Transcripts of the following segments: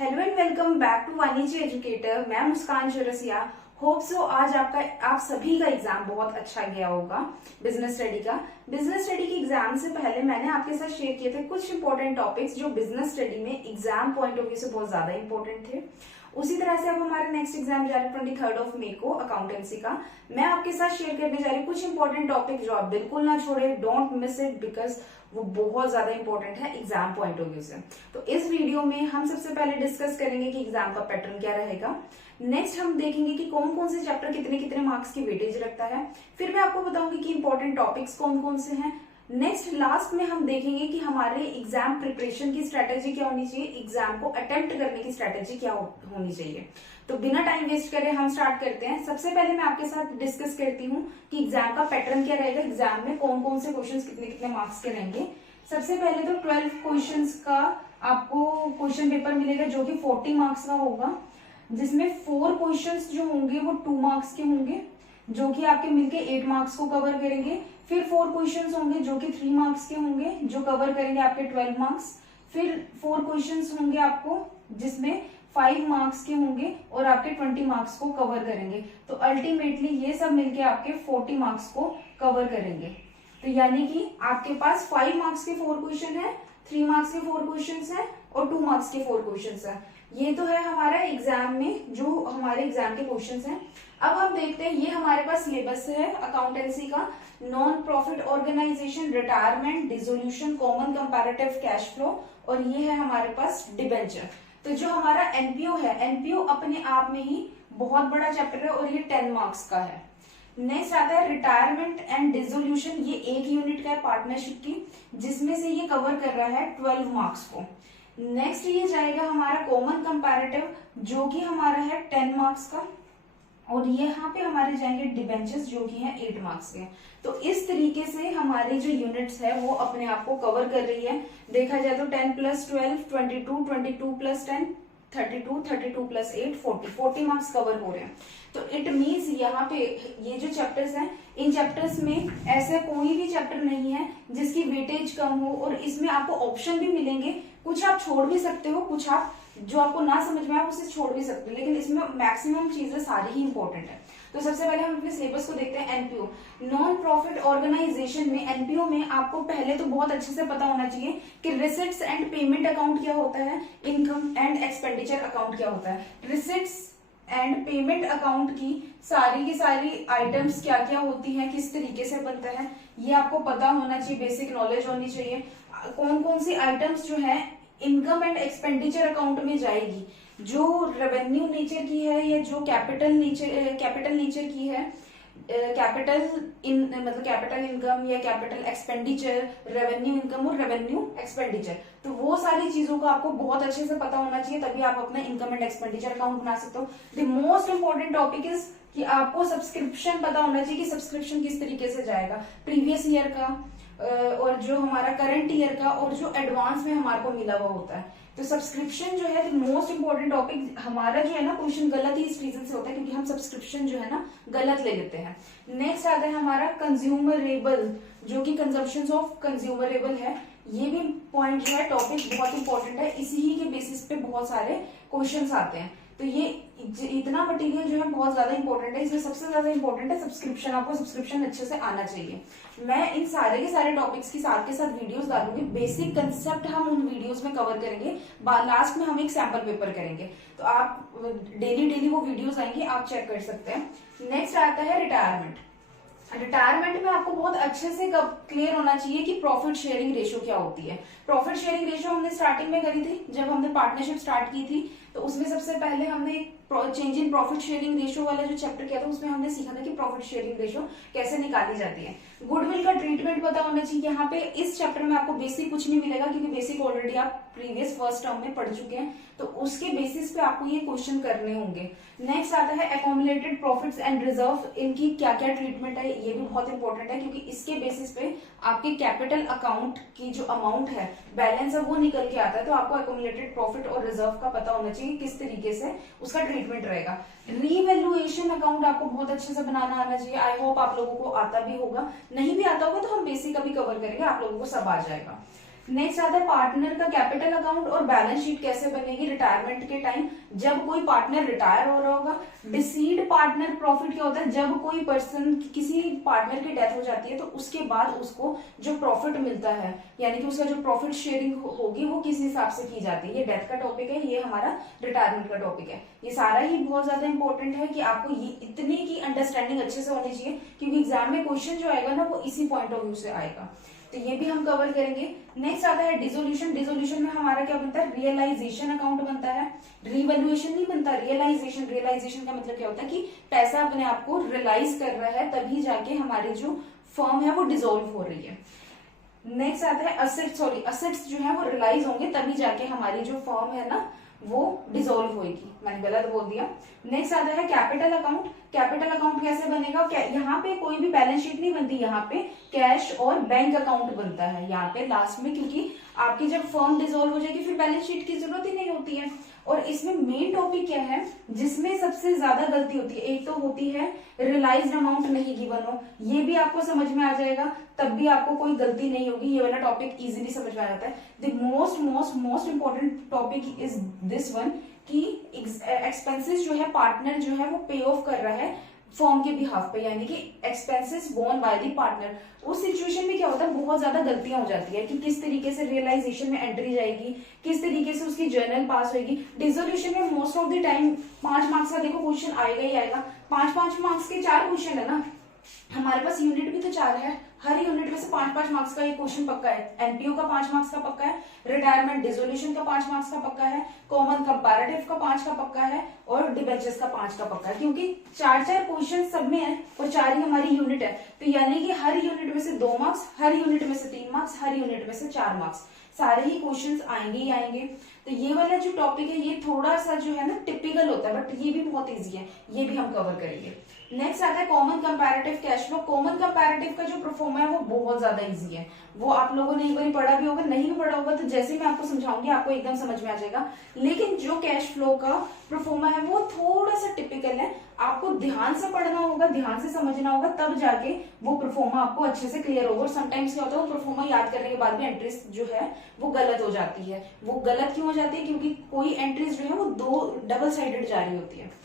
Hello and welcome back to Vanijya educator. मैं Muskan Chaurasia. Hope so आज आप सभी का एग्जाम बहुत अच्छा गया होगा। बिजनेस स्टडी के एग्जाम से पहले मैंने आपके साथ शेयर किए थे कुछ इंपॉर्टेंट टॉपिक्स जो बिजनेस स्टडी में एग्जाम पॉइंट ऑफ व्यू से बहुत ज्यादा इंपॉर्टेंट थे। उसी तरह से अब हमारा नेक्स्ट एग्जाम जा रहा है 23 मई को अकाउंटेंसी का। मैं आपके साथ शेयर करने जा रही हूँ कुछ इंपॉर्टेंट टॉपिक जो आप बिल्कुल ना छोड़े। डोंट मिस इट बिकॉज वो बहुत ज्यादा इंपॉर्टेंट है एग्जाम पॉइंट ऑफ व्यू से। तो इस वीडियो में हम सबसे पहले डिस्कस करेंगे कि एग्जाम का पैटर्न क्या रहेगा। नेक्स्ट हम देखेंगे कि कौन कौन से चैप्टर कितने कितने मार्क्स की वेटेज रखता है। फिर मैं आपको बताऊंगी कि इंपॉर्टेंट टॉपिक्स कौन कौन से हैं। नेक्स्ट लास्ट में हम देखेंगे कि हमारे एग्जाम प्रिपरेशन की स्ट्रेटेजी क्या होनी चाहिए, एग्जाम को अटेम्प्ट करने की स्ट्रेटेजी क्या होनी चाहिए। तो बिना टाइम वेस्ट करे हम स्टार्ट करते हैं। सबसे पहले मैं आपके साथ डिस्कस करती हूँ कि एग्जाम का पैटर्न क्या रहेगा, एग्जाम में कौन कौन से क्वेश्चंस कितने कितने मार्क्स के रहेंगे। सबसे पहले तो 12 क्वेश्चंस का आपको क्वेश्चन पेपर मिलेगा जो कि 40 मार्क्स का होगा, जिसमें 4 क्वेश्चंस जो होंगे वो 2 मार्क्स के होंगे जो कि आपके मिलके 8 मार्क्स को कवर करेंगे। फिर 4 क्वेश्चंस होंगे जो कि 3 मार्क्स के होंगे जो कवर करेंगे आपके 12 मार्क्स। फिर 4 क्वेश्चंस होंगे आपको जिसमें 5 मार्क्स के होंगे और आपके 20 मार्क्स को कवर करेंगे। तो अल्टीमेटली ये सब मिलके आपके 40 मार्क्स को कवर करेंगे। तो यानी कि आपके पास 5 मार्क्स के 4 क्वेश्चन है, 3 मार्क्स के 4 क्वेश्चन है और 2 मार्क्स के 4 क्वेश्चन है। ये तो है हमारा एग्जाम में जो हमारे एग्जाम के क्वेश्चंस हैं। अब हम देखते हैं, ये हमारे पास सिलेबस है अकाउंटेंसी का। Non profit organisation, retirement, dissolution, common comparative cash flow और ये है हमारे पास डिबेंचर। तो जो हमारा एनपीओ है, एनपीओ अपने आप में ही बहुत बड़ा चैप्टर है और ये 10 मार्क्स का है। नेक्स्ट आता है रिटायरमेंट एंड डिसोल्यूशन, ये 1 यूनिट का है पार्टनरशिप की, जिसमें से ये कवर कर रहा है 12 मार्क्स को। नेक्स्ट ये जाएगा हमारा कॉमन कंपैरेटिव जो कि हमारा है 10 मार्क्स का, और ये यहाँ पे हमारे जाएंगे डिबेंचर्स जो कि हैं 8 मार्क्स के। तो इस तरीके से हमारी जो यूनिट्स है वो अपने आप को कवर कर रही है। देखा जाए तो 10 + 12 22, 22 + 10 32, 32 + 8 40 मार्क्स कवर हो रहे हैं। तो इट मीन्स यहाँ पे ये जो चैप्टर्स हैं, इन चैप्टर्स में ऐसा कोई भी चैप्टर नहीं है जिसकी वेटेज कम हो, और इसमें आपको ऑप्शन भी मिलेंगे। कुछ आप छोड़ भी सकते हो, कुछ आप जो आपको ना समझ में आए उसे छोड़ भी सकते हो, लेकिन इसमें मैक्सिमम चीजें सारी ही इंपॉर्टेंट है। तो सबसे पहले हम अपने सिलेबस को देखते हैं। एनपीओ, नॉन प्रॉफिट ऑर्गेनाइजेशन में एनपीओ में आपको पहले तो बहुत अच्छे से पता होना चाहिए कि रिसिट्स एंड पेमेंट अकाउंट क्या होता है, इनकम एंड एक्सपेंडिचर अकाउंट क्या होता है। रिसिट्स एंड पेमेंट अकाउंट की सारी आइटम्स क्या क्या होती हैं, किस तरीके से बनता है, ये आपको पता होना चाहिए, बेसिक नॉलेज होनी चाहिए। कौन कौन सी आइटम्स जो है इनकम एंड एक्सपेंडिचर अकाउंट में जाएगी, जो रेवेन्यू नेचर की है या जो कैपिटल नेचर की है, मतलब कैपिटल इनकम या कैपिटल एक्सपेंडिचर, रेवेन्यू इनकम और रेवेन्यू एक्सपेंडिचर। तो वो सारी चीजों का आपको बहुत अच्छे से पता होना चाहिए, तभी आप अपना इनकम एंड एक्सपेंडिचर अकाउंट बना सकते हो। The most important topic is कि आपको सब्सक्रिप्शन पता होना चाहिए कि सब्सक्रिप्शन किस तरीके से जाएगा, प्रीवियस ईयर का और जो हमारा करंट ईयर का और जो एडवांस में हमारे को मिला हुआ होता है। तो सब्सक्रिप्शन जो है मोस्ट इंपॉर्टेंट टॉपिक हमारा जो है ना, क्वेश्चन गलत ही इस रीजन से होता है क्योंकि हम सब्सक्रिप्शन जो है ना गलत ले लेते हैं। नेक्स्ट आता है हमारा कंज्यूमरेबल जो कि कंजप्शन ऑफ कंज्यूमरेबल है। ये भी पॉइंट जो है टॉपिक बहुत इंपॉर्टेंट है, इसी ही के बेसिस पे बहुत सारे क्वेश्चन आते हैं। तो ये इतना मटेरियल जो है बहुत ज्यादा इंपॉर्टेंट है, इसमें सबसे ज्यादा इंपॉर्टेंट है सब्सक्रिप्शन। आपको सब्सक्रिप्शन अच्छे से आना चाहिए। मैं इन सारे के सारे टॉपिक्स की साथ के साथ वीडियोस डालूंगी, बेसिक कंसेप्ट हम उन वीडियोस में कवर करेंगे, लास्ट में हम एक सैंपल पेपर करेंगे। तो आप डेली वो वीडियोस आएंगी, आप चेक कर सकते हैं। नेक्स्ट आता है रिटायरमेंट। रिटायरमेंट में आपको बहुत अच्छे से क्लियर होना चाहिए कि प्रॉफिट शेयरिंग रेशियो क्या होती है। प्रॉफिट शेयरिंग रेशियो हमने स्टार्टिंग में करी थी जब हमने पार्टनरशिप स्टार्ट की थी, तो उसमें सबसे पहले हमने change in profit sharing ratio वाला जो चैप्टर किया था उसमें हमने सीखा था कि प्रॉफिट शेयरिंग रेशियो कैसे निकाली जाती है। गुडविल का ट्रीटमेंट पता होना चाहिए। यहाँ पे इस चैप्टर में आपको बेसिक कुछ नहीं मिलेगा क्योंकि बेसिक ऑलरेडी आप प्रीवियस फर्स्ट टर्म में पढ़ चुके हैं, तो उसके बेसिस पे आपको ये क्वेश्चन करने होंगे। नेक्स्ट आता है एक्यूमुलेटेड प्रॉफिट्स एंड रिजर्व, इनकी क्या क्या ट्रीटमेंट है, ये भी बहुत इंपॉर्टेंट है क्योंकि इसके बेसिस पे आपके कैपिटल अकाउंट की जो अमाउंट है, बैलेंस है, वो निकल के आता है। तो आपको एक्यूमुलेटेड प्रॉफिट और रिजर्व का पता होना चाहिए किस तरीके से उसका ट्रीटमेंट रहेगा। रीवैल्यूएशन अकाउंट आपको बहुत अच्छे से बनाना आना चाहिए। आई होप आप लोगों को आता भी होगा, नहीं भी आता होगा तो हम बेसिक अभी कवर करेंगे, आप लोगों को सब आ जाएगा। नेक्स्ट आता है पार्टनर का कैपिटल अकाउंट और बैलेंस शीट कैसे बनेगी रिटायरमेंट के टाइम, जब कोई पार्टनर रिटायर हो रहा होगा। डिसीड पार्टनर प्रॉफिट क्या होता है, जब कोई पर्सन किसी पार्टनर की डेथ हो जाती है तो उसके बाद उसको जो प्रॉफिट मिलता है, यानी कि उसका जो प्रॉफिट शेयरिंग होगी वो किस हिसाब से की जाती है। ये डेथ का टॉपिक है, ये हमारा रिटायरमेंट का टॉपिक है। ये सारा ही बहुत ज्यादा इंपॉर्टेंट है कि आपको ये इतने की अंडरस्टैंडिंग अच्छे से होनी चाहिए, क्योंकि एग्जाम में क्वेश्चन जो आएगा ना वो इसी पॉइंट ऑफ व्यू से आएगा। तो ये भी हम कवर करेंगे। नेक्स्ट आता है डिसोल्यूशन। डिसोल्यूशन में हमारा क्या बनता है, रियलाइजेशन अकाउंट बनता है, रिवैल्यूएशन नहीं बनता, रियलाइजेशन। रियलाइजेशन का मतलब क्या होता है कि पैसा अपने आप को रियलाइज कर रहा है, तभी जाके हमारी जो फर्म है वो डिसोल्व हो रही है। नेक्स्ट आता है असेट्स जो है वो रियलाइज होंगे तभी जाके हमारी जो फर्म है ना वो डिसोल्व होगी, मैंने गलत बोल दिया। नेक्स्ट आता है कैपिटल अकाउंट। कैपिटल अकाउंट कैसे बनेगा, यहाँ पे कोई भी बैलेंस शीट नहीं बनती, यहाँ पे कैश और बैंक अकाउंट बनता है यहाँ पे लास्ट में, क्योंकि आपकी जब फर्म डिसोल्व हो जाएगी फिर बैलेंस शीट की जरूरत ही नहीं होती है। और इसमें मेन टॉपिक क्या है जिसमें सबसे ज्यादा गलती होती है, एक तो होती है रियलाइज्ड अमाउंट नहीं गिवन हो, ये भी आपको समझ में आ जाएगा, तब भी आपको कोई गलती नहीं होगी, ये वाला टॉपिक इजीली समझ में आ जाता है। The most important topic is this one कि एक्सपेंसेस जो है पार्टनर जो है वो पे ऑफ कर रहा है फॉर्म के बिहाफ पे, यानी कि expenses borne by the partner. उस सिचुएशन में क्या होता है, बहुत ज्यादा गलतियां हो जाती है कि किस तरीके से रियलाइजेशन में एंट्री जाएगी, किस तरीके से उसकी जर्नल पास होगी। डिसोल्यूशन में most of the time 5 marks का देखो क्वेश्चन आएगा ही आएगा। 5 मार्क्स के 4 क्वेश्चन है ना, हमारे पास यूनिट भी तो 4 है, हर यूनिट में से 5 मार्क्स का ये क्वेश्चन पक्का है। एनपीओ का 5 मार्क्स का पक्का है, रिटायरमेंट डिसोल्यूशन का 5 मार्क्स का पक्का है, कॉमन कंपैरेटिव का 5 का पक्का है और डिबेंचर्स का 5 का पक्का है, क्योंकि 4 क्वेश्चन सब में है और 4 ही हमारी यूनिट है। तो यानी कि हर यूनिट में से 2 मार्क्स, हर यूनिट में से 3 मार्क्स, हर यूनिट में से 4 मार्क्स, सारे ही क्वेश्चंस आएंगे ही आएंगे। तो ये वाला जो टॉपिक है ये थोड़ा सा जो है ना टिपिकल होता है, बट ये भी बहुत इजी है, ये भी हम कवर करेंगे। नेक्स्ट आता है common comparative cash flow. Common comparative का जो परफॉर्मा है वो बहुत ज्यादा इजी है, वो आप लोगों ने एक बार पढ़ा भी होगा, नहीं भी पढ़ा होगा तो जैसे मैं आपको समझाऊंगी आपको एकदम समझ में आ जाएगा। लेकिन जो कैश फ्लो का परफॉर्मा है वो थोड़ा सा टिपिकल है, आपको ध्यान से पढ़ना होगा, ध्यान से समझना होगा, तब जाके वो परफॉर्मा आपको अच्छे से क्लियर होगा। और समटाइम्स क्या होता है, वो परफॉर्मा याद करने के बाद भी एंट्रीज जो है वो गलत हो जाती है। वो गलत क्यों हो जाती है, क्योंकि कोई एंट्रीज जो है वो 2 डबल साइडेड जा रही होती है।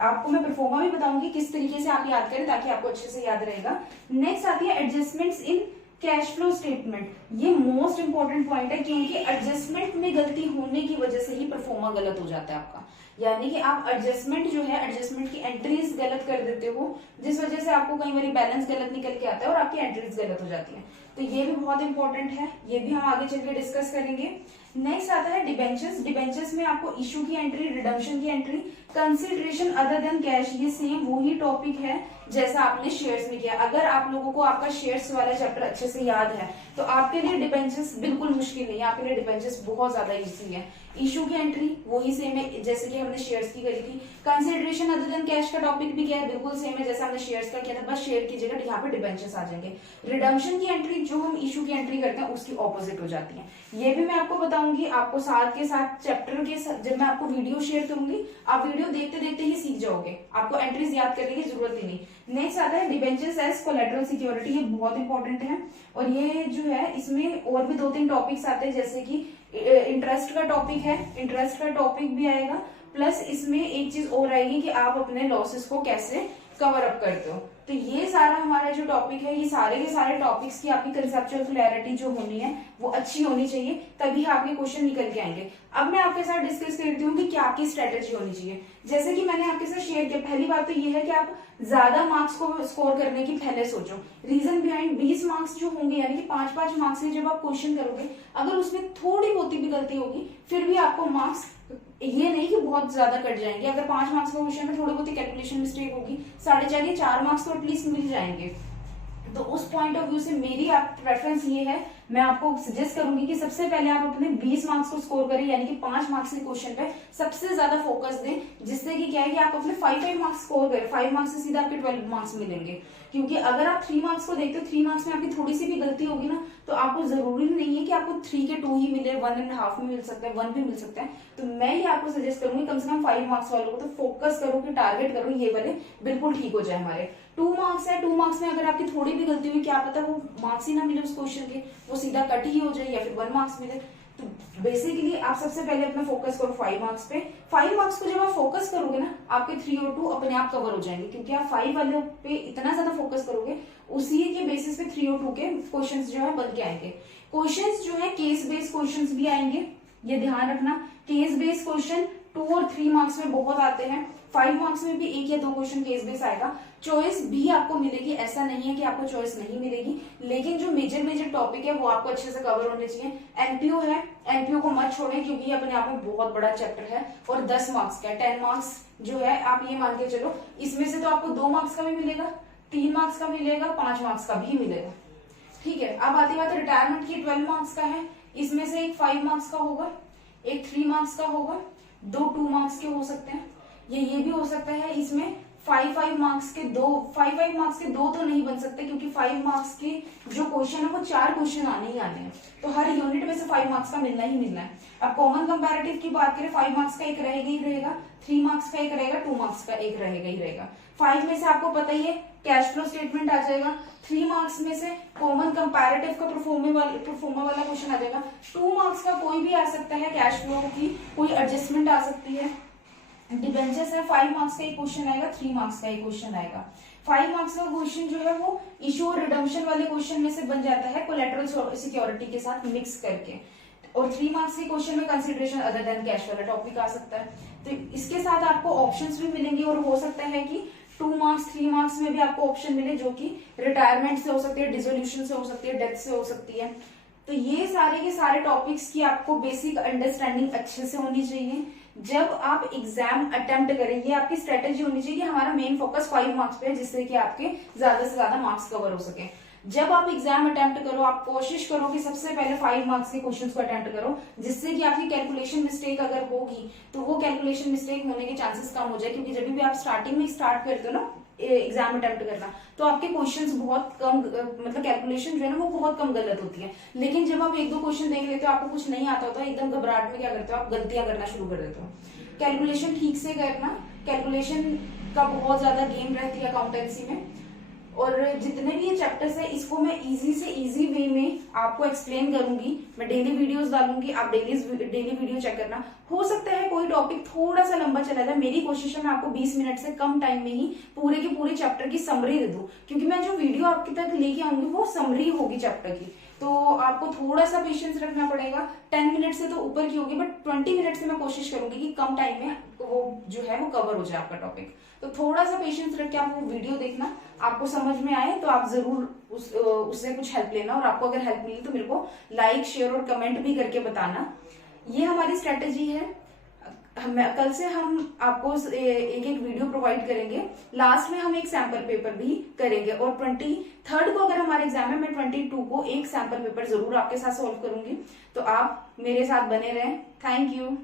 आपको मैं परफॉर्मा भी बताऊंगी किस तरीके से आप याद करें ताकि आपको अच्छे से याद रहेगा। नेक्स्ट आती है adjustments in cash flow statement. ये मोस्ट इंपॉर्टेंट पॉइंट है, क्योंकि एडजस्टमेंट में गलती होने की वजह से ही परफॉर्मा गलत हो जाता है आपका। यानी कि आप एडजस्टमेंट जो है, एडजस्टमेंट की एंट्रीज गलत कर देते हो, जिस वजह से आपको कई बार बैलेंस गलत निकल के आता है और आपकी एंट्रीज गलत हो जाती है। तो ये भी बहुत इंपॉर्टेंट है, ये भी हम आगे चल के डिस्कस करेंगे। नेक्स्ट आता है डिबेंचर्स। डिबेंचर्स में आपको इशू की एंट्री, रिडम्पशन की entry, consideration other than cash, ये सेम वही टॉपिक है जैसा आपने शेयर्स में किया। अगर आप लोगों को आपका शेयर्स वाला चैप्टर अच्छे से याद है तो आपके लिए डिबेंचर्स बिल्कुल मुश्किल नहीं है, आपके लिए डिबेंचर्स बहुत ज्यादा इजी है। इशू की एंट्री वही सेम है जैसे कि हमने शेयर्स की करी थी। कंसिडरेशन अदर देन कैश का टॉपिक भी क्या है, बिल्कुल सेम है जैसे हमने शेयर्स का किया था, बस शेयर की जगह यहाँ पे डिबेंचर्स आ जाएंगे। रिडम्पशन की एंट्री जो हम इशू की एंट्री करते हैं उसकी ऑपोजिट हो जाती है। ये भी मैं आपको बताऊंगी, आपको साथ के साथ चैप्टर के साथ जब मैं आपको वीडियो शेयर करूंगी, आप वीडियो देखते देखते ही सीख जाओगे, आपको एंट्रीज याद करने की जरूरत ही नहीं। नेक्स्ट आता है डिबेंचर्स एज कोलैटरल सिक्योरिटी। ये बहुत इंपॉर्टेंट है और ये जो है इसमें और भी 2-3 टॉपिक्स आते हैं, जैसे कि इंटरेस्ट का टॉपिक है, इंटरेस्ट का टॉपिक भी आएगा, प्लस इसमें एक चीज और आएगी कि आप अपने लॉसेस को कैसे कवर अप करते हो। तो ये सारा हमारा जो टॉपिक है, ये सारे के सारे टॉपिक्स की आपकी कंसेप्चुअल क्लैरिटी जो होनी है वो अच्छी होनी चाहिए, तभी आपके क्वेश्चन निकल के आएंगे। अब मैं आपके साथ डिस्कस करती हूँ कि क्या आपकी स्ट्रेटेजी होनी चाहिए। जैसे कि मैंने आपके साथ शेयर किया, पहली बात तो ये है कि आप ज्यादा मार्क्स को स्कोर करने की पहले सोचो। रीजन बिहाइंड 20 मार्क्स जो होंगे, यानी कि 5-5 मार्क्स से जब आप क्वेश्चन करोगे, अगर उसमें थोड़ी बहुत भी गलती होगी फिर भी आपको मार्क्स ये नहीं कि बहुत ज्यादा कट जाएंगे। अगर 5 मार्क्स का क्वेश्चन में थोड़ी बहुत कैलकुलेशन मिस्टेक होगी, 4.5 या 4 मार्क्स तो एटलीस्ट मिल जाएंगे। तो उस पॉइंट ऑफ व्यू से मेरी आप प्रेफरेंस ये है, मैं आपको सजेस्ट करूंगी कि सबसे पहले आप अपने 20 मार्क्स को स्कोर करें, यानी कि 5 मार्क्स के क्वेश्चन पे सबसे ज्यादा फोकस दें, जिससे कि क्या है कि आप अपने 5 मार्क्स स्कोर करें। 5 मार्क्स से सीधा आपके 12 मार्क्स मिलेंगे, क्योंकि अगर आप 3 मार्क्स को देखते हो, 3 मार्क्स में आपकी थोड़ी सी भी गलती होगी ना, तो आपको जरूरी नहीं है कि आपको 3 के 2 ही मिले, 1.5 में मिल सकता है, 1 भी मिल सकता है। तो मैं ये आपको सजेस्ट करूंगी कम से कम 5 मार्क्स वालों को तो फोकस करो कि टारगेट करो ये वाले बिल्कुल ठीक हो जाए हमारे। 2 मार्क्स है, 2 मार्क्स में अगर आपकी थोड़ी भी गलती हुई, क्या पता वो मार्क्स ही ना मिले उस क्वेश्चन के, वो सीधा कट ही हो जाए या फिर 1 मार्क्स मिले। तो बेसिकली आप सबसे पहले अपना फोकस करो 5 मार्क्स पे। 5 मार्क्स को जब आप फोकस करोगे ना, आपके 3 और 2 अपने आप कवर हो जाएंगे, क्योंकि आप 5 वाले पे इतना ज्यादा फोकस करोगे, उसी के बेसिस पे 3 और 2 के क्वेश्चंस जो है बन के आएंगे। क्वेश्चंस जो है केस बेस्ड क्वेश्चंस भी आएंगे, ये ध्यान रखना। केस बेस्ड क्वेश्चन 2 और 3 मार्क्स में बहुत आते हैं, 5 मार्क्स में भी 1 या 2 क्वेश्चन केस बेस आएगा। चॉइस भी आपको मिलेगी, ऐसा नहीं है कि आपको चॉइस नहीं मिलेगी, लेकिन जो मेजर टॉपिक है वो आपको अच्छे से कवर होने चाहिए। एनपीओ है, एनपीओ को मत छोड़ें, क्योंकि ये अपने आप में बहुत बड़ा चैप्टर है और 10 मार्क्स का है। 10 मार्क्स जो है आप ये मान के चलो, इसमें से तो आपको 2 मार्क्स का भी मिलेगा, 3 मार्क्स का मिलेगा, 5 मार्क्स का भी मिलेगा। ठीक है, अब आती बात रिटायरमेंट की, 12 मार्क्स का है, इसमें से एक 5 मार्क्स का होगा, एक 3 मार्क्स का होगा, 2 मार्क्स के हो सकते हैं, ये भी हो सकता है। इसमें 5 मार्क्स के 2 तो नहीं बन सकते, क्योंकि 5 मार्क्स के जो क्वेश्चन है वो 4 क्वेश्चन आने ही आने हैं, तो हर यूनिट में से 5 मार्क्स का मिलना ही मिलना है। अब कॉमन कंपैरेटिव की बात करें, 5 मार्क्स का एक रहेगा ही रहेगा, 3 मार्क्स का एक रहेगा, 2 मार्क्स का एक रहेगा ही रहेगा। 5 में से आपको पता ही है कैश फ्लो स्टेटमेंट आ जाएगा, 3 मार्क्स में से कॉमन कंपैरेटिव का परफॉर्मा वाला क्वेश्चन आ जाएगा, 2 मार्क्स का कोई भी आ सकता है, कैश फ्लो की कोई एडजस्टमेंट आ सकती है। डिबेंचर्स है, 5 मार्क्स का एक क्वेश्चन आएगा, 3 मार्क्स का एक क्वेश्चन आएगा। 5 मार्क्स का क्वेश्चन जो है वो इशू और रिडम्पशन वाले क्वेश्चन में से बन जाता है, कोलैटरल सिक्योरिटी के साथ मिक्स करके। और 3 मार्क्स के क्वेश्चन में कंसिडरेशन अदर देन कैश वाला टॉपिक आ सकता है। तो इसके साथ आपको ऑप्शंस भी मिलेंगे, और हो सकता है कि 2 मार्क्स 3 मार्क्स में भी आपको ऑप्शन मिले, जो कि रिटायरमेंट से हो सकती है, डिसोल्यूशन से हो सकती है, डेथ से हो सकती है। तो ये सारे के सारे टॉपिक्स की आपको बेसिक अंडरस्टैंडिंग अच्छे से होनी चाहिए जब आप एग्जाम अटेम्प्ट करें। ये आपकी स्ट्रेटेजी होनी चाहिए कि हमारा मेन फोकस 5 मार्क्स पे है, जिससे कि आपके ज्यादा से ज्यादा मार्क्स कवर हो सके। जब आप एग्जाम अटेम्प्ट करो, आप कोशिश करो कि सबसे पहले 5 मार्क्स के क्वेश्चंस को अटेम्प्ट करो, जिससे कि आपकी कैलकुलेशन मिस्टेक अगर होगी तो वो कैलकुलेशन मिस्टेक होने के चांसेस कम हो जाए, क्योंकि जब भी आप स्टार्टिंग में स्टार्ट करते हो ना एग्जाम अटेम्प्ट करना, तो आपके क्वेश्चंस बहुत कम, मतलब कैलकुलेशन जो है ना वो बहुत कम गलत होती है। लेकिन जब आप 1-2 क्वेश्चन देख लेते हो, आपको कुछ नहीं आता होता, एकदम घबराहट में क्या करते हो आप, गलतियां करना शुरू कर देते हो। कैलकुलेशन ठीक से करना, कैलकुलेशन का बहुत ज्यादा गेम रहती है अकाउंटेंसी में। और जितने भी ये चैप्टर्स है, इसको मैं इजी से इजी वे में आपको एक्सप्लेन करूंगी। मैं डेली वीडियोस डालूंगी, आप डेली वीडियो चेक करना। हो सकता है कोई टॉपिक थोड़ा सा लंबा चला जाए, मेरी कोशिश है मैं आपको 20 मिनट से कम टाइम में ही पूरे के पूरे चैप्टर की समरी दे दूं, क्योंकि मैं जो वीडियो आपके तक लेके आऊंगी वो समरी होगी चैप्टर की। तो आपको थोड़ा सा पेशेंस रखना पड़ेगा। 10 मिनट से तो ऊपर की होगी, बट 20 मिनट से मैं कोशिश करूंगी कि कम टाइम में वो जो है वो कवर हो जाए आपका टॉपिक। तो थोड़ा सा पेशेंस रख के आप वो वीडियो देखना, आपको समझ में आए तो आप जरूर उससे कुछ हेल्प लेना, और आपको अगर हेल्प मिली तो मेरे को लाइक, शेयर और कमेंट भी करके बताना। ये हमारी स्ट्रेटेजी है। कल से हम आपको एक वीडियो प्रोवाइड करेंगे, लास्ट में हम एक सैंपल पेपर भी करेंगे, और 23 को अगर हमारे एग्जाम है, मैं 22 को एक सैंपल पेपर जरूर आपके साथ सॉल्व करूंगी। तो आप मेरे साथ बने रहें। Thank you.